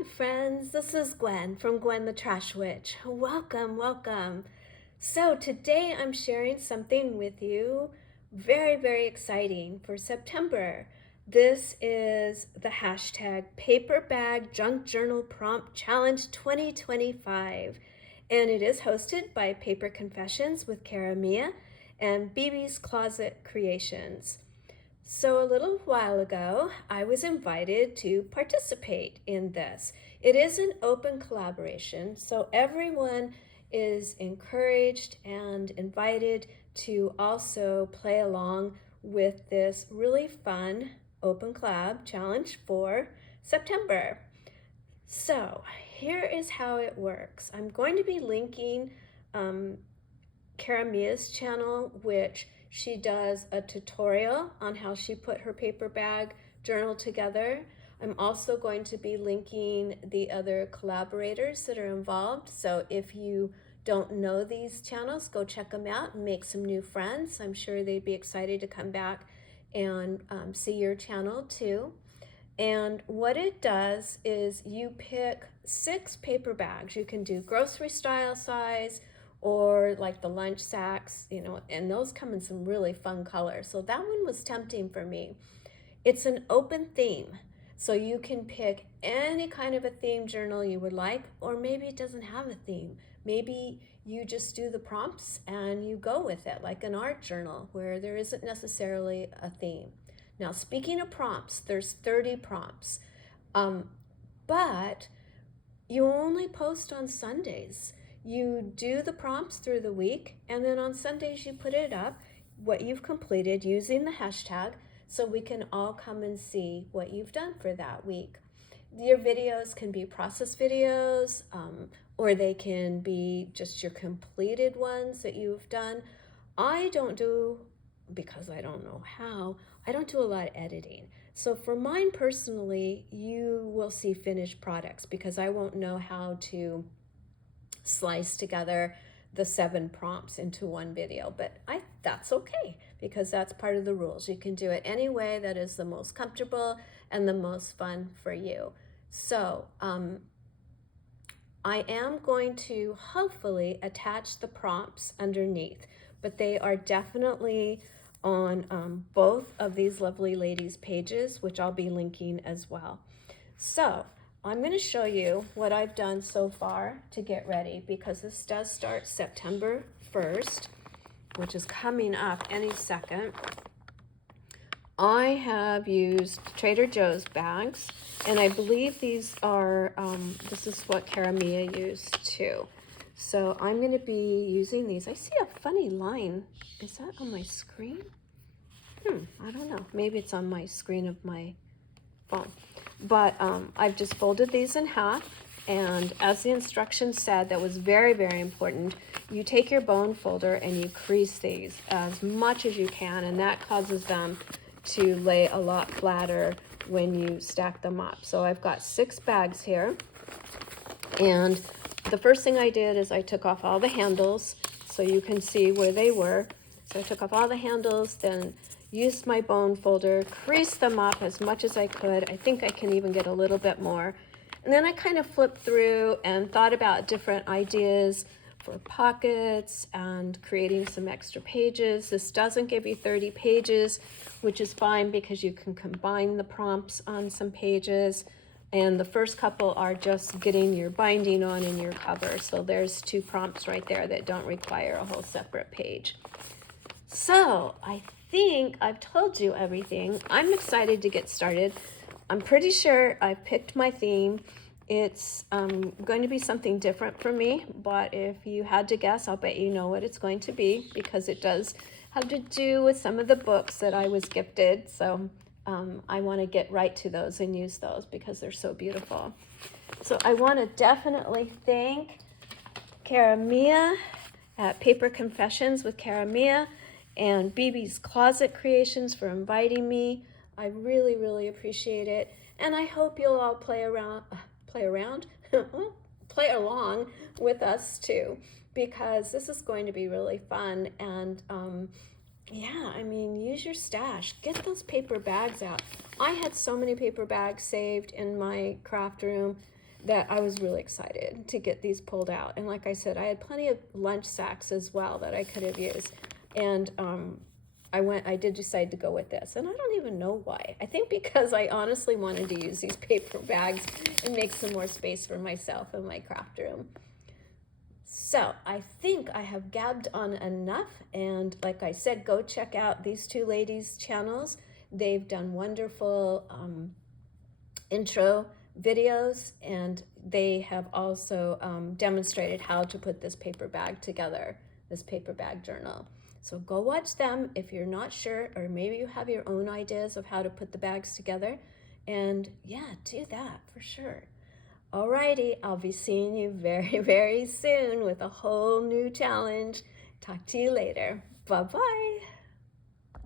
Hi friends, this is Gwen from Gwen the Trash Witch. Welcome, welcome. So today I'm sharing something with you very exciting for September. This is the hashtag Paper Bag Junk Journal Prompt Challenge 2025. And it is hosted by Paper Confessions with Cara Mia and BB's Closet Creations. So a little while ago, I was invited to participate in this. It is an open collaboration, so everyone is encouraged and invited to also play along with this really fun open collab challenge for September. So here is how it works. I'm going to be linking Cara Mia's channel, which she does a tutorial on how she put her paper bag journal together. I'm also going to be linking the other collaborators that are involved. So if you don't know these channels, go check them out and make some new friends. I'm sure they'd be excited to come back and see your channel too. And what it does is you pick 6 paper bags. You can do grocery style size, or like the lunch sacks, you know, and those come in some really fun colors. So that one was tempting for me. It's an open theme, so you can pick any kind of a theme journal you would like, or maybe it doesn't have a theme. Maybe you just do the prompts and you go with it, like an art journal where there isn't necessarily a theme. Now, speaking of prompts, there's 30 prompts, but you only post on Sundays. You do the prompts through the week, and then on Sundays you put it up, what you've completed using the hashtag, so we can all come and see what you've done for that week. Your videos can be process videos, or they can be just your completed ones that you've done. I don't do, because I don't know how, I don't do a lot of editing. So for mine personally, you will see finished products because I won't know how to slice together the 7 prompts into one video, but that's okay because that's part of the rules. You can do it any way that is the most comfortable and the most fun for you. So I am going to hopefully attach the prompts underneath, but they are definitely on both of these lovely ladies' pages, which I'll be linking as well. So I'm going to show you what I've done so far to get ready, because this does start September 1st, which is coming up any second. I have used Trader Joe's bags, and I believe these are, this is what Cara Mia used too. So I'm going to be using these. I see a funny line. Is that on my screen? I don't know. Maybe it's on my screen of my phone. But I've just folded these in half, and as the instructions said, that was very important. You take your bone folder and you crease these as much as you can, and that causes them to lay a lot flatter when you stack them up. So I've got 6 bags here, and the first thing I did is I took off all the handles so you can see where they were. So I took off all the handles, then used my bone folder, creased them up as much as I could. I think I can even get a little bit more. And then I kind of flipped through and thought about different ideas for pockets and creating some extra pages. This doesn't give you 30 pages, which is fine because you can combine the prompts on some pages. And the first couple are just getting your binding on in your cover. So there's 2 prompts right there that don't require a whole separate page. So I think I've told you everything. I'm excited to get started. I'm pretty sure I've picked my theme. It's going to be something different for me, but if you had to guess, I'll bet you know what it's going to be, because it does have to do with some of the books that I was gifted. So I want to get right to those and use those because they're so beautiful. So I want to definitely thank Cara Mia at Paper Confessions with Cara Mia and BB's Closet Creations for inviting me. I really appreciate it, and I hope you'll all play along with us too, because this is going to be really fun. And yeah, I mean, use your stash. Get those paper bags out. I had so many paper bags saved in my craft room that I was really excited to get these pulled out. And like I said, I had plenty of lunch sacks as well that I could have used. And I did decide to go with this. And I don't even know why. I think because I honestly wanted to use these paper bags and make some more space for myself in my craft room. So I think I have gabbed on enough. And like I said, go check out these two ladies' channels. They've done wonderful intro videos, and they have also demonstrated how to put this paper bag together, this paper bag journal. So go watch them if you're not sure, or maybe you have your own ideas of how to put the bags together. And yeah, do that for sure. Alrighty, I'll be seeing you very, very soon with a whole new challenge. Talk to you later. Bye-bye.